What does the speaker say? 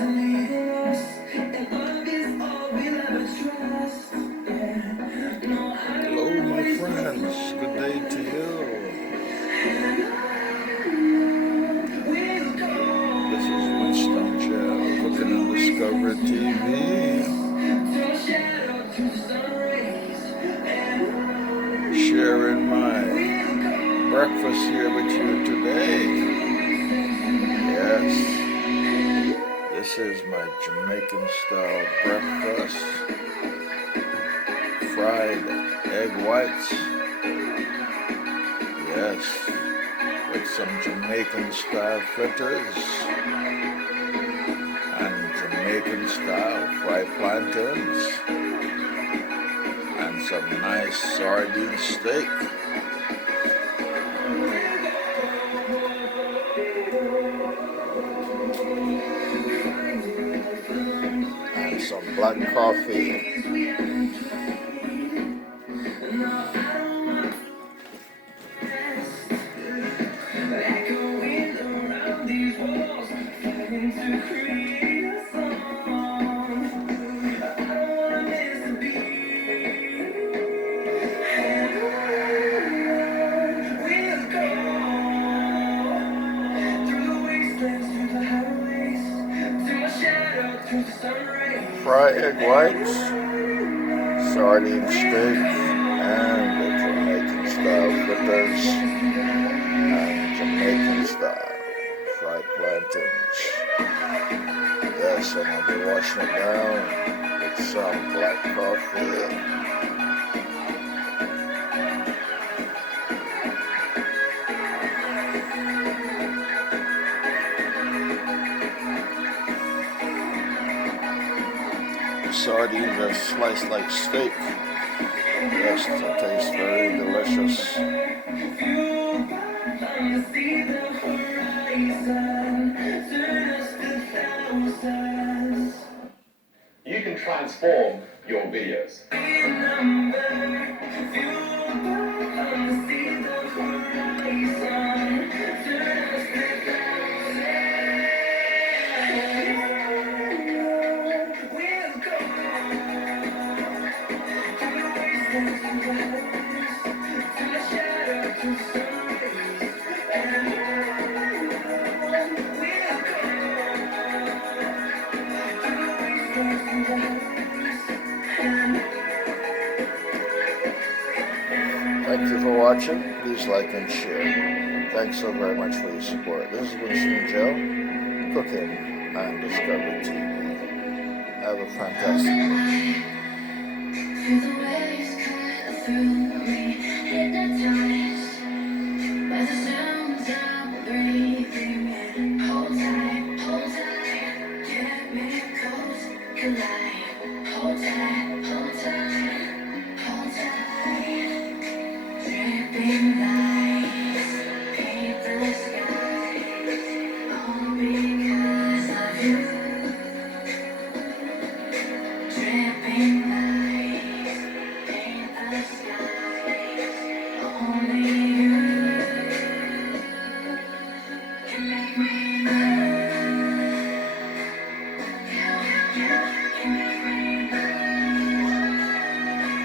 Hello, my friends. Good day to you. This is Winston Jail, cooking on Discovery TV. Sharing my breakfast here with you today. Yes, this is my Jamaican style breakfast. Fried egg whites. Yes, with some Jamaican style fritters and Jamaican style fried plantains and some nice sardine steak. And some black coffee. Fried egg whites, sardine steak, and the Jamaican style fritters, and Jamaican style fried plantains. Yes, and I'll be washing it down with some black coffee. Sardines are sliced like steak. Yes, it tastes very delicious. You can transform your videos. Thank you for watching. Please like and share. Thanks so very much for your support. This is Winston Joe, cooking on Discovery TV. Have a fantastic Can make me